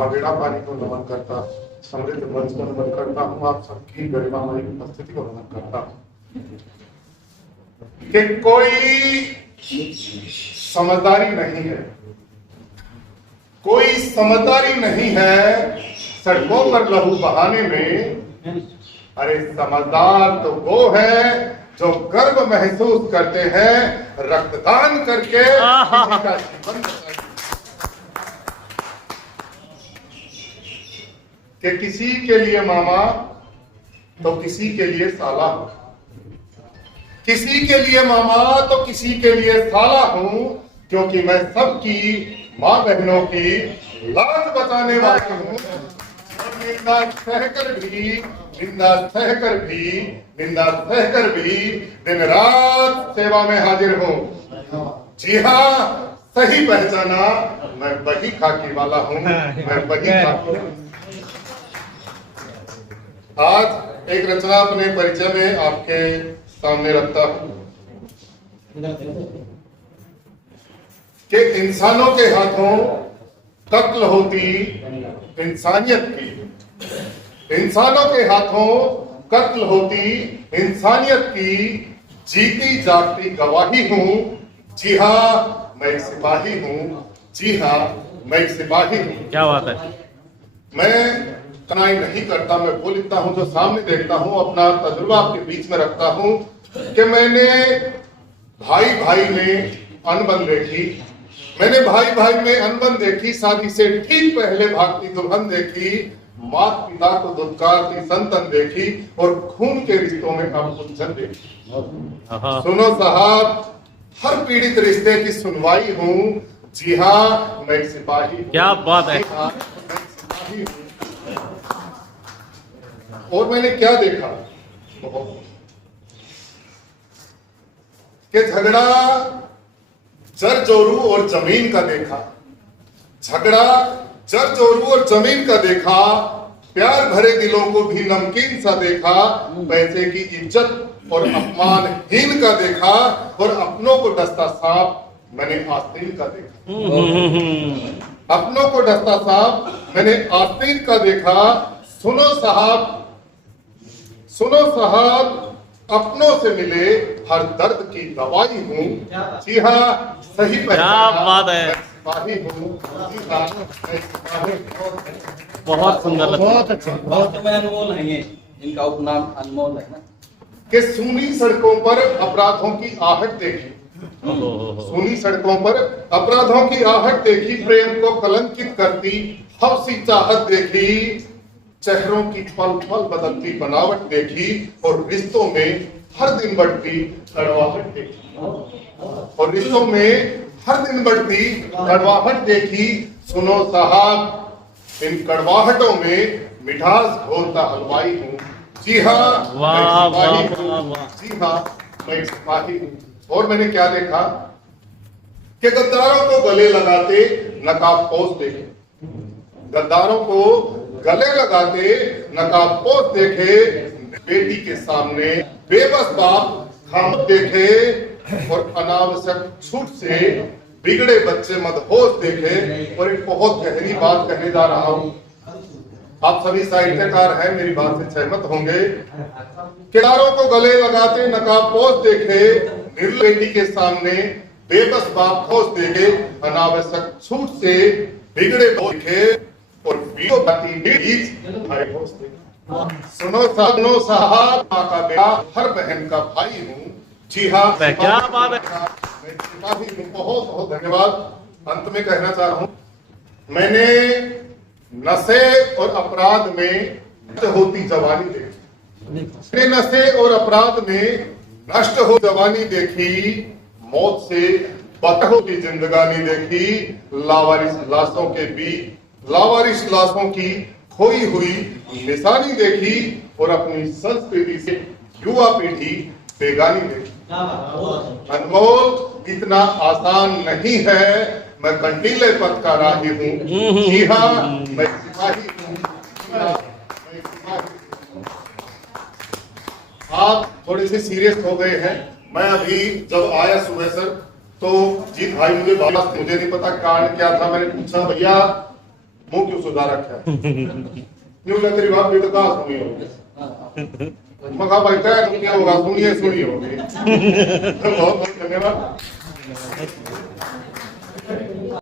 आवेड़ा पानी को नमन करता, समृद्ध मंच को नमन करता हूँ, आप सबकी गरिमामयी उपस्थिति को नमन करता हूँ। कि कोई समझदारी नहीं है, कोई समझदारी नहीं है सड़कों पर लहू बहाने में। अरे समझदार तो वो है जो गर्व महसूस करते हैं रक्तदान करके किसी का जीवन बचाए। कि किसी के लिए मामा तो किसी के लिए साला हूं, किसी के लिए मामा तो किसी के लिए साला हूं, क्योंकि मैं सबकी मां बहनों की लाज बचाने वाला हूं। निंदा सहकर भी दिन रात सेवा में हाजिर हूं। जी हाँ, सही पहचाना, मैं वही खाकी वाला हूं, मैं वही खाकी। आज एक रचना अपने परिचय में आपके सामने रखता हूं कि इंसानों के हाथों कत्ल होती इंसानियत की, इंसानों के हाथों कत्ल होती इंसानियत की, जीती जागती गवाही हूं। जी हाँ, मैं एक सिपाही हूं, जी हाँ, मैं एक सिपाही हूं। क्या बात है। मैं तनाई नहीं करता, मैं वो लिखता हूं जो सामने देखता हूं, अपना तजुर्बा आपके बीच में रखता हूं कि मैंने भाई भाई में अनबन देखी, मैंने भाई भाई में अनबन देखी, शादी से ठीक पहले भागती दुल्हन देखी, माता पिता को दुत्कारती संतान देखी, और खून के रिश्तों में अब उलझन देखी। सुनो साहब, हर पीड़ित रिश्ते की सुनवाई हूं। जी हाँ, मैं एक सिपाही हूं। क्या बात है। हाँ, मैं एक सिपाही हूं। और मैंने क्या देखा कि झगड़ा जर जोरू और जमीन का देखा, झगड़ा जर जोरू और जमीन का देखा, प्यार भरे दिलों को भी नमकीन सा देखा, पैसे की इज्जत और अपमानहीन का देखा, और अपनों को डसता सांप मैंने आस्तीन का देखा। अपनों को डसता सांप मैंने आस्तीन का देखा। सुनो साहब, सुनो साहब, अपनों से मिले हर दर्द की दवाई हूँ। जी हाँ, सही क्या बात है। सिपाही हूँ। जी हाँ, मैं सिपाही हूँ। बहुत सुंदर, बहुत अच्छे, बहुत अनमोल है ये, इनका उपनाम अनमोल है ना। कि सूनी सड़कों पर अपराधों की आहट देखी, सूनी सड़कों पर अपराधों की आहट देखी, प्रेम को कलंकित करती हवसी चाहत देखी, चेहरों की पल पल बदलती बनावट देखी, और रिश्तों में हर दिन बढ़ती कड़वाहट देखी, और रिश्तों में हर दिन बढ़ती कड़वाहट देखी। सुनो साहब, इन कड़वाहटों में मिठास घोलता हलवाई हूँ। जी हाँ, वाह वाह वाह, वाह। जी हाँ, मैं एक सिपाही हूँ। और मैंने क्या देखा कि गद्दारों को गले लगाते नकाबपोश देखे, गद्दारों को गले लगाते नकाबपोश देखे, बेटी के सामने बेबस बाप खामोश देखे, और अनावश्यक छूट से बिगड़े बच्चे मदहोश देखे। और एक बहुत गहरी बात कहने जा रहा हूं, आप सभी साहित्यकार हैं, मेरी बात से सहमत होंगे। किनारों को गले लगाते नकाबपोश देखे, निर्ल बेटी के सामने बेबस बाप खोज देखे, अनावश्यक छूट से बिगड़े देखे, और सुनो साहब, माँ का बेटा हर बहन का भाई हूँ। जी हाँ, क्या बात है। मैं सिपाही हूँ। बहुत बहुत धन्यवाद। अंत में कहना चाह रहा हूँ, मैंने नशे और अपराध में नष्ट होती जवानी देखी, मैंने नशे और अपराध में नष्ट हो जवानी देखी, मौत से बद होती जिंदगानी देखी, लावारिस लाशों के बीच लावारिस लाशों की खोई हुई निशानी देखी, और अपनी संस्कृति से युवा पीढ़ी बेगानी देखी। अनमोल, इतना आसान नहीं है, मैं कंटीले पथ का राही हूँ। जी हाँ, मैं सिपाही हूँ। आप थोड़े से सीरियस हो गए हैं। मैं अभी जब आया सुबह सर, तो जीत भाई मुझे नहीं पता कारण क्या था, मैंने पूछा भैया मुंह क्यों सुधा रखा क्यों क्या तेरी बात भी तो कहा सुनी होगी मगा भाई क्या क्या होगा सुनिए सुनिए होगी बहुत बहुत धन्यवाद